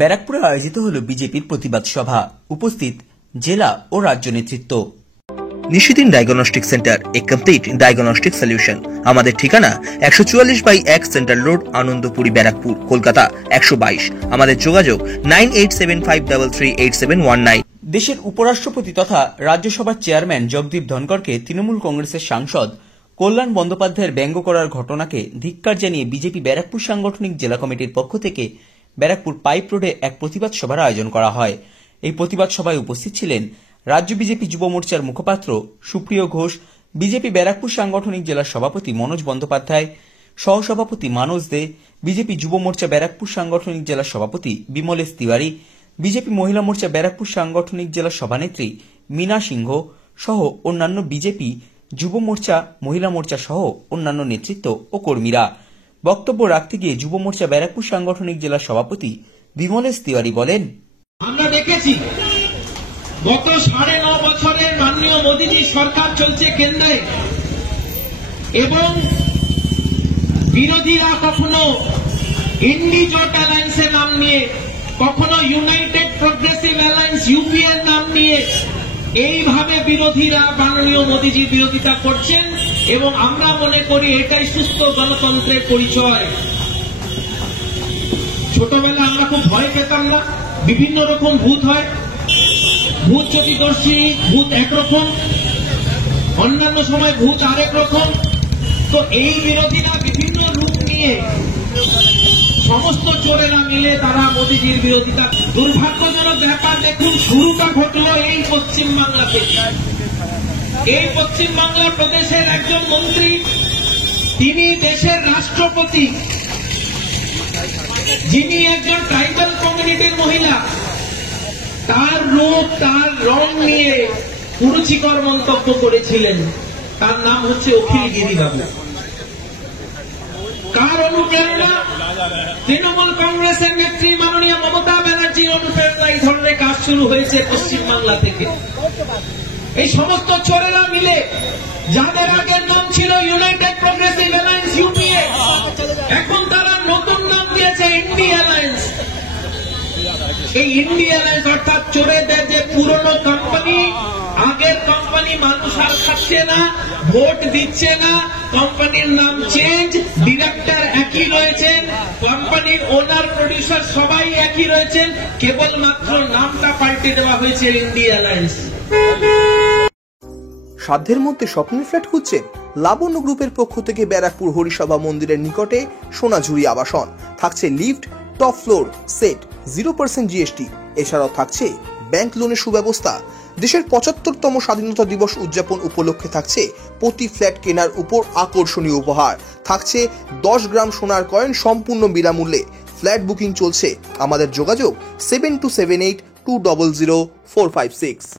ব্যারাকপুরে আয়োজিত হল বিজেপির প্রতিবাদ সভা। উপস্থিত জেলা ও রাজ্য নেতৃত্ব। নিশিদিন ডায়াগনস্টিক সেন্টার, এ কমপ্লিট ডায়াগনস্টিক সলিউশন। আমাদের ঠিকানা 144/1 সেন্ট্রাল রোড, আনন্দপুরি, ব্যারাকপুর, কলকাতা 122। আমাদের যোগাযোগ 9875338719। দেশের উপরাষ্ট্রপতি তথা রাজ্যসভার চেয়ারম্যান জগদীপ ধনকরকে তৃণমূল কংগ্রেসের সাংসদ কল্যাণ বন্দ্যোপাধ্যায়ের ব্যঙ্গ করার ঘটনাকে ধিক্কার জানিয়ে বিজেপি ব্যারাকপুর সাংগঠনিক জেলা কমিটির পক্ষ থেকে ব্যারাকপুর পাইপ রোডে এক প্রতিবাদ সভার আয়োজন করা হয়। এই প্রতিবাদ সভায় উপস্থিত ছিলেন রাজ্য বিজেপি যুব মোর্চার মুখপাত্র সুপ্রিয় ঘোষ, বিজেপি ব্যারাকপুর সাংগঠনিক জেলার সভাপতি মনোজ বন্দ্যোপাধ্যায়, সহসভাপতি মানস দে, বিজেপি যুব মোর্চা ব্যারাকপুর সাংগঠনিক জেলার সভাপতি বিমলেশ তিওয়ারি, বিজেপি মহিলা মোর্চা ব্যারাকপুর সাংগঠনিক জেলার সভানেত্রী মীনা সিংহ সহ অন্যান্য বিজেপি যুব মোর্চা, মহিলা মোর্চা সহ অন্যান্য নেতৃত্ব ও কর্মীরা। বক্তব্য রাখতে গিয়ে যুব মোর্চা ব্যারাকপুর সাংগঠনিক জেলার সভাপতি বিমলেশ তিওয়ারি বলেন, আমরা দেখেছি গত 9.5 বছরের মাননীয় মোদীজি সরকার চলছে কেন্দ্রে, এবং বিরোধীরা কখনো ইন্ডি জোট অ্যালায়েন্সের নাম নিয়ে, কখনো ইউনাইটেড প্রোগ্রেসিভ অ্যালায়েন্স ইউপিএর নাম নিয়ে এইভাবে বিরোধীরা মাননীয় মোদীজির বিরোধিতা করছেন, এবং আমরা মনে করি এটাই সুস্থ গণতন্ত্রের পরিচয়। ছোটবেলা আমরা খুব ভয় পেতাম না, বিভিন্ন রকম ভূত হয়, ভূত চতুর্দশী ভূত একরকম, অন্যান্য সময় ভূত আরেক রকম। তো এই বিরোধীরা বিভিন্ন রূপ নিয়ে, সমস্ত চোরেরা মিলে তারা মোদীজির বিরোধিতা। দুর্ভাগ্যজনক ব্যাপার, দেখুন শুরুটা ঘটল এই পশ্চিমবাংলা থেকে। এই পশ্চিমবাংলা প্রদেশের একজন মন্ত্রী, তিনি দেশের রাষ্ট্রপতি, যিনি একজন ট্রাইবাল কমিউনিটির মহিলা, তার রূপ তার রং নিয়ে কুরুচিকর মন্তব্য করেছিলেন। তার নাম হচ্ছে অখিল গিরিবাবু। কার অনুপ্রেরণা? তৃণমূল কংগ্রেসের নেত্রী মাননীয় মমতা ব্যানার্জির অনুপ্রেরণা এই ধরনের কাজ শুরু হয়েছে পশ্চিমবাংলা থেকে। এই সমস্ত চোরেরা মিলে, যাদের আগের নাম ছিল ইউনাইটেড প্রোগ্রেসিভ অ্যালায়েন্স ইউপিএ, এখন তারা নতুন নাম দিয়েছে ইন্ডি অ্যালায়েন্স। এই ইন্ডি অ্যালায়েন্স অর্থাৎ চোরেদের যে পুরনো কোম্পানি, আগের কোম্পানি মানুষ আর খাচ্ছে না, ভোট দিচ্ছে না, কোম্পানির নাম চেঞ্জ, ডিরেক্টর একই রয়েছেন, কোম্পানির ওনার প্রডিউসার সবাই একই রয়েছেন, কেবলমাত্র নামটা পাল্টে দেওয়া হয়েছে ইন্ডি অ্যালায়েন্স। সাধ্যের মধ্যে স্বপ্নের ফ্ল্যাট খুঁজছেন? লাবণ্য গ্রুপের পক্ষ থেকে ব্যারাকপুর হরিসভা মন্দিরের নিকটে সোনাঝুরি আবাসন। থাকছে lift, top floor set, 0% GST. এছাড়াও থাকছে ব্যাংক লোনের সুব্যবস্থা। দেশের 75তম স্বাধীনতা দিবস উদযাপন উপলক্ষে থাকছে প্রতি ফ্ল্যাট কেনার উপর আকর্ষণীয় উপহার। থাকছে 10 গ্রাম সোনার কয়েন সম্পূর্ণ বিনামূল্যে। ফ্ল্যাট বুকিং চলছে। আমাদের যোগাযোগ 7278200456।